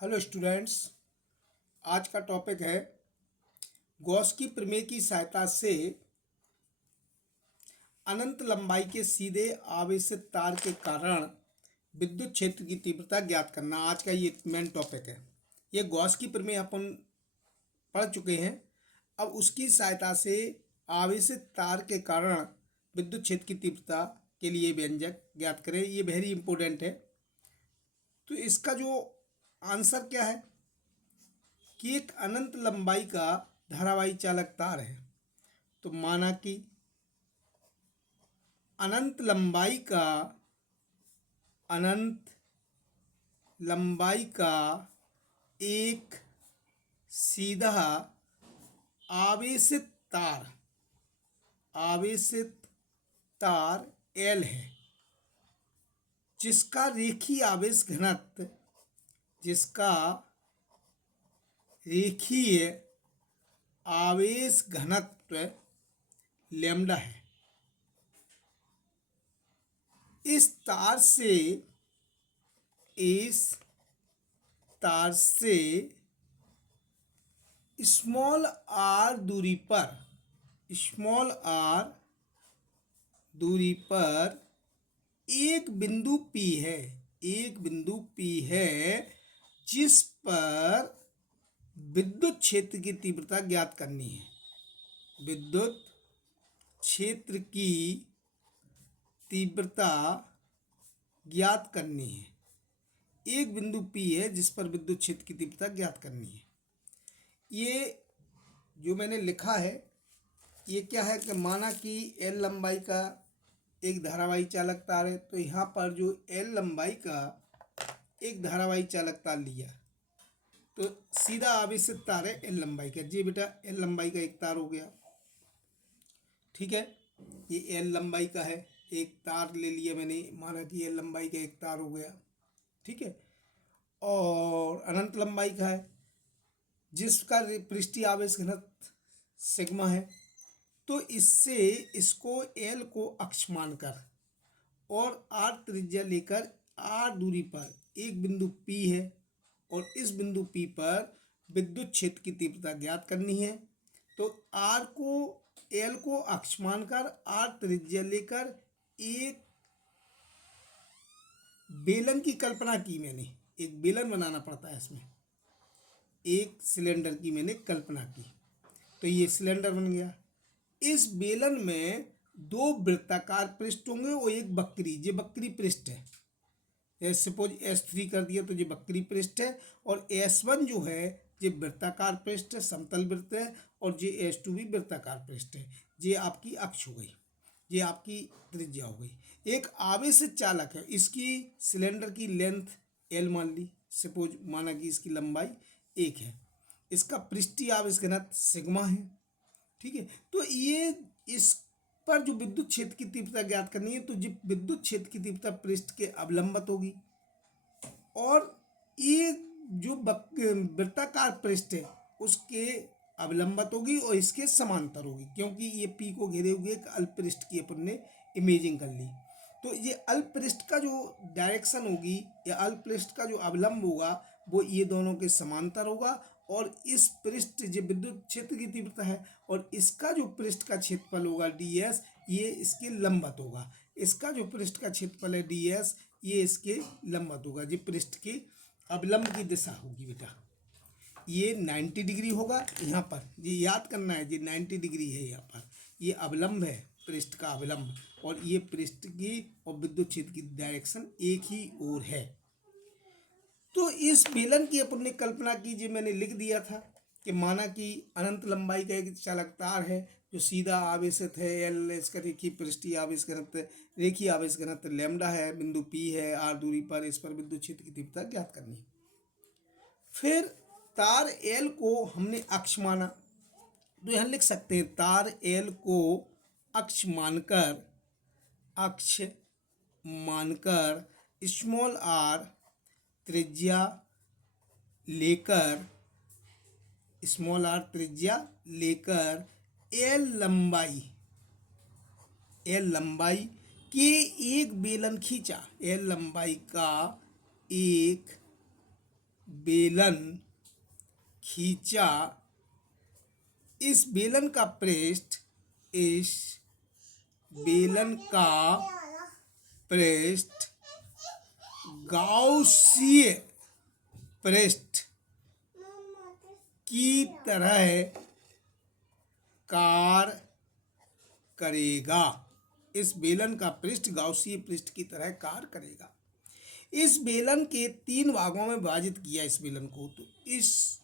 Hello students. आज का topic है गॉस की प्रमेय की सहायता से अनंत लंबाई के सीधे आवेशित तार के कारण विद्युत क्षेत्र की तीव्रता ज्ञात करना। आज का ये मेन टॉपिक है। ये गॉस की प्रमेय अपन पढ़ चुके हैं। अब उसकी सहायता से आवेशित तार के कारण विद्युत क्षेत्र की तीव्रता के लिए व्यंजक ज्ञात करें। ये वेरी इंपॉर्टेंट है। तो इसका जो आंसर क्या है कि एक अनंत लंबाई का धारावाही चालक तार है। तो माना कि अनंत लंबाई का एक सीधा आवेशित तार L है, जिसका रेखीय आवेश घनत्व लैम्ब्डा है। इस तार से स्मॉल r दूरी पर एक बिंदु P है, जिस पर विद्युत क्षेत्र की तीव्रता ज्ञात करनी है। विद्युत क्षेत्र की तीव्रता ज्ञात करनी है। एक बिंदु P है जिस पर विद्युत क्षेत्र की तीव्रता ज्ञात करनी है। ये जो मैंने लिखा है ये क्या है कि माना कि L लंबाई का एक धारावाही चालक तार है। तो यहाँ पर जो L लंबाई का एक धारावाही चालक तार लिया तो सीधा आवेशित तार है L लंबाई का। जी बेटा, L लंबाई का एक तार हो गया। ठीक है, ये L लंबाई का है, एक तार ले लिया मैंने, माना कि L लंबाई का एक तार हो गया। ठीक है, और अनंत लंबाई का है जिसका पृष्ठीय आवेश घनत्व सिग्मा है। तो इसको L को अक्ष मानकर और R त्रिज्या लेकर R दूरी पर एक बिंदु P है और इस बिंदु P पर विद्युत क्षेत्र की तीव्रता ज्ञात करनी है। तो L को अक्ष मानकर R त्रिज्या लेकर एक बेलन की कल्पना की मैंने। एक बेलन बनाना पड़ता है इसमें, एक सिलेंडर की मैंने कल्पना की। तो ये सिलेंडर बन गया। इस बेलन में दो वृत्ताकार पृष्ठ होंगे और एक वक्री, ये वक्री पृष्ठ है। सपोज S3 कर दिया तो ये वक्री पृष्ठ है, और S1 जो है ये वृत्ताकार पृष्ठ है, समतल वृत्त है, और ये S2 भी वृत्ताकार पृष्ठ है। ये आपकी अक्ष हो गई, ये आपकी त्रिज्या हो गई। एक आवेशित चालक है, इसकी सिलेंडर की लेंथ L मान ली, सपोज माना कि इसकी लंबाई 1 है, इसका पृष्ठीय आवेश घनत्व सिग्मा है। ठीक है, तो ये इस पर जो विद्युत क्षेत्र की तीव्रता ज्ञात करनी है, तो जो विद्युत क्षेत्र की तीव्रता पृष्ठ के अवलंबित होगी, और ये जो वृत्ताकार पृष्ठ है उसके अवलंबित होगी और इसके समांतर होगी, क्योंकि ये P को घेरे हुए एक अल्प पृष्ठ की अपन ने इमेजिंग कर ली। तो ये अल्प पृष्ठ का जो डायरेक्शन होगी या अल्प पृष्ठ का जो अवलंब होगा वो ये दोनों के समांतर होगा, और इस पृष्ठ जो विद्युत क्षेत्र की तीव्रता है और इसका जो पृष्ठ का क्षेत्रफल होगा ds, ये इसके लंबवत होगा। इसका जो पृष्ठ का क्षेत्रफल है ds, ये इसके लंबवत होगा। ये पृष्ठ के अवलंब की दिशा होगी बेटा, ये 90 डिग्री होगा। यहाँ पर ये याद करना है, ये 90 डिग्री है। यहाँ पर ये अवलंब है, पृष्ठ का अवलंब, और ये पृष्ठ की और विद्युत क्षेत्र की डायरेक्शन एक ही ओर है। तो इस बेलन की अपन ने कल्पना कीजिए, मैंने लिख दिया था कि माना कि अनंत लंबाई का एक चालक तार है जो सीधा आवेशित है L, इसका रेखीय पृष्ठीय आवेश घनत्व लैम्ब्डा है, बिंदु P है R दूरी पर, इस पर विद्युत क्षेत्र की तीव्रता ज्ञात करनी है। फिर तार L को हमने अक्ष माना, तो यहाँ लिख सकते हैं तार L को अक्ष मानकर स्मॉल r त्रिज्या लेकर L लंबाई के एक बेलन खींचा। L लंबाई का एक बेलन खींचा, इस बेलन का पृष्ठ गाउसीय पृष्ठ की तरह कार्य करेगा। इस बेलन का पृष्ठ गाउसीय पृष्ठ की तरह कार्य करेगा। इस बेलन के 3 भागों में विभाजित किया इस बेलन को, तो इस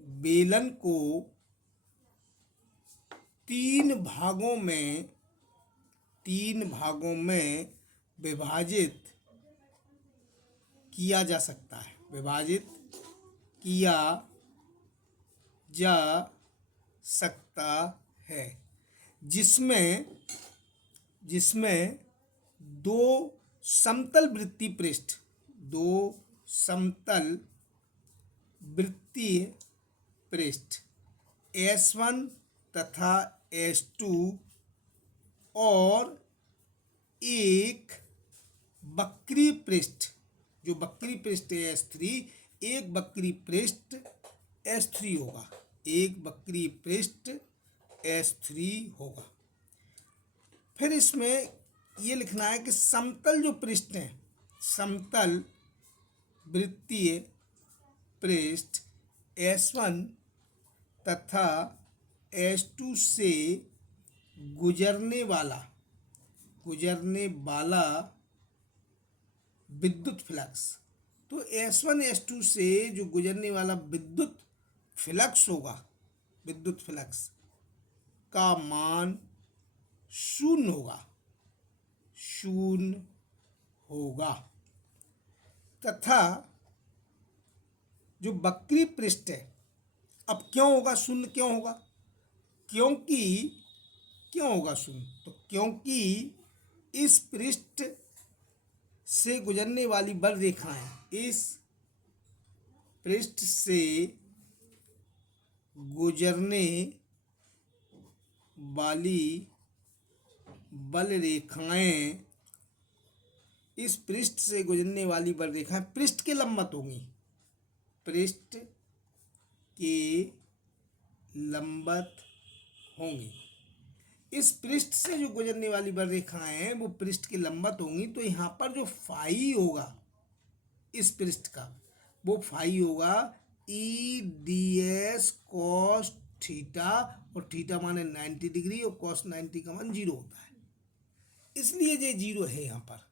बेलन को 3 भागों में विभाजित किया जा सकता है, विभाजित किया जा सकता है, जिसमें 2 समतल वृत्तीय पृष्ठ S1 तथा S2 और एक वक्री पृष्ठ, जो वक्री पृष्ठ है S3, एक वक्री पृष्ठ S3 होगा, एक वक्री पृष्ठ S3 होगा। फिर इसमें ये लिखना है कि समतल जो पृष्ठ हैं, समतल वृत्तीय पृष्ठ S1 तथा S2 से गुजरने वाला विद्युत फ्लक्स, तो S1 S2 से जो गुजरने वाला विद्युत फ्लक्स होगा, विद्युत फ्लक्स का मान 0 होगा तथा जो वक्री पृष्ठ है, अब क्यों होगा 0, क्यों होगा, क्यों होगा 0, तो क्योंकि इस पृष्ठ से गुजरने वाली बल रेखाएं, इस पृष्ठ से गुजरने वाली बल रेखाएं, इस पृष्ठ से गुजरने वाली बल रेखाएं पृष्ठ के लंबवत होंगी, पृष्ठ के लंबवत होंगी। इस पृष्ठ से जो गुजरने वाली बल रेखाएं हैं वो पृष्ठ के लंबवत होंगी, तो यहाँ पर जो फाई होगा इस पृष्ठ का, वो फाई होगा EDS cos थीटा, और थीटा माने 90 डिग्री और cos 90 का मान 0 होता है, इसलिए ये 0 है यहाँ पर।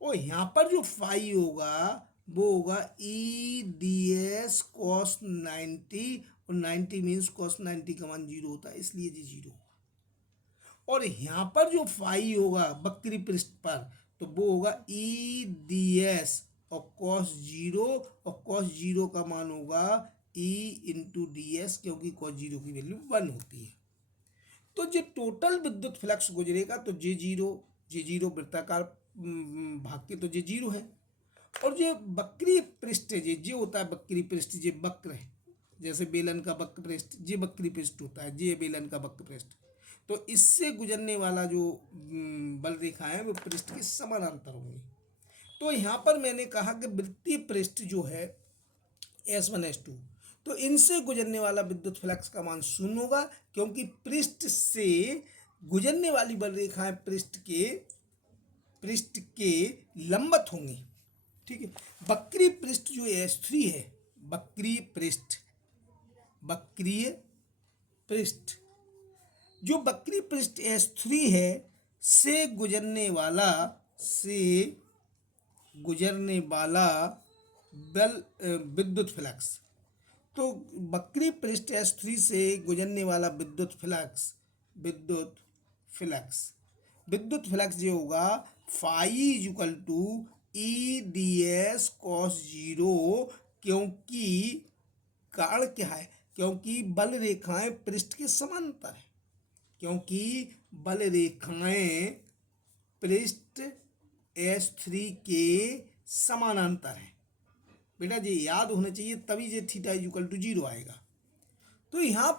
और यहाँ पर जो फाई होगा वो होगा EDS cos 90, और 90 मीन्स cos 90 का मान 0 होता है, इसलिए ये 0 होगा। और यहाँ पर जो फाई होगा वक्री पृष्ठ पर, तो वो होगा EDS और cos 0, और cos 0 का मान होगा E इंटू DS, क्योंकि cos 0 की वैल्यू 1 होती है। तो जो टोटल विद्युत फ्लक्स गुजरेगा तो J0 वृत्ताकार भाग के तो J0 है, और जो वक्री पृष्ठ है, जे होता है वक्री पृष्ठ, जे वक्र है, जैसे बेलन का वक्र पृष्ठ जे वक्री पृष्ठ होता है, जे बेलन का वक्र पृष्ठ, तो इससे गुजरने वाला जो बल रेखा है वो पृष्ठ के समानांतर होंगी। तो यहाँ पर मैंने कहा कि वृत्तीय पृष्ठ जो है S1 S2, तो इनसे गुजरने वाला विद्युत फ्लक्स का मान 0 होगा, क्योंकि पृष्ठ से गुजरने वाली बल रेखाएं पृष्ठ के लंबवत होंगी, ठीक है। वक्री पृष्ठ जो S3 है, वक्रीय पृष्ठ जो वक्री पृष्ठ S3 है से गुजरने वाला बल विद्युत फ्लक्स, तो वक्री पृष्ठ S3 से गुजरने वाला विद्युत फ्लक्स जो होगा phi equal to EDS cos 0, क्योंकि कारण क्या है, क्योंकि बल रेखाएं पृष्ठ के समांतर है, क्योंकि बल रेखाएं पृष्ठ S3 के समानांतर है। बेटा ये याद होना चाहिए, तभी ये थीटा इक्वल टू 0 आएगा। तो यहाँ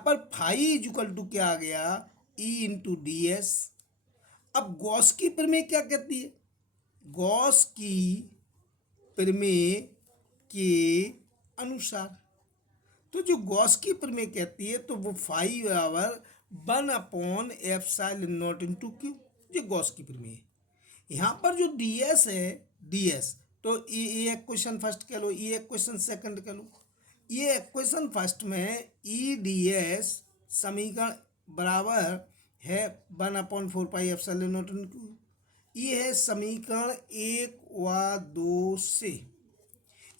पर फाई इक्वल टू क्या आ गया, E इंटू DS। अब गॉस की प्रमेय क्या कहती है, गॉस की प्रमेय के अनुसार। तो जो गॉस की प्रमेय कहती है तो वो फाई बराबर 1/एप्सिलॉन नॉट इंटू क्यू, जो गॉस की प्रमेय है। यहाँ पर जो डी एस है, डी एस, तो ये क्वेश्चन फर्स्ट कह लो, ये क्वेश्चन सेकंड कह लो। ये क्वेश्चन फर्स्ट में ई डी एस समीकरण बराबर है 1/4π∈0 इंटू, ये है समीकरण 1 व 2 से।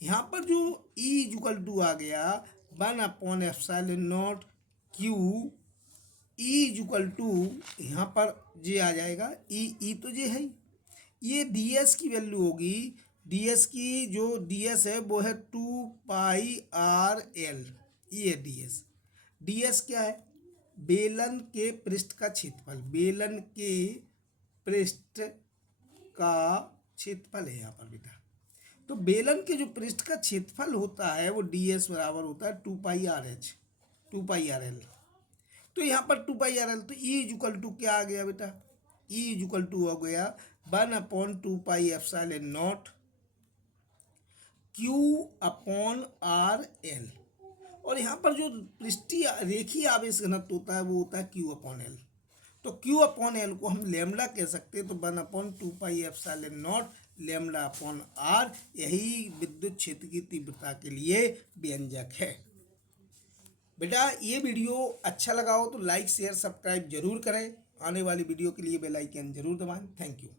यहाँ पर जो ई इक्वल टू आ गया 1/ε0 क्यू, ई इक्वल टू यहाँ पर जे आ जाएगा, ई तो जे है, ये डी एस की वैल्यू होगी, डी एस की जो डी एस है वो है 2πr_l, ये है डी एस। डी एस क्या है? बेलन के पृष्ठ का क्षेत्रफल, बेलन के पृष्ठ का क्षेत्रफल है यहाँ पर बेटा। तो बेलन के जो पृष्ठ का क्षेत्रफल होता है वो डी एस बराबर होता है 2πr_h, 2πr_l। तो यहाँ पर 2πr_l, तो ई इक्वल टू क्या आ गया बेटा? ई इक्वल टू हो गया 1/2πε0 Q/r_l। और यहाँ पर जो पृष्ठीय रेखीय आवेश घनत्व होता है वो होता है Q/l। तो Q/l को हम लैम्डा कह सकते हैं, तो 1/2πε0 λ/r, यही विद्युत क्षेत्र की तीव्रता के लिए व्यंजक है। बेटा ये वीडियो अच्छा लगा हो तो लाइक शेयर सब्सक्राइब जरूर करें। आने वाली वीडियो के लिए बेल आइकन जरूर दबाएं। Thank you.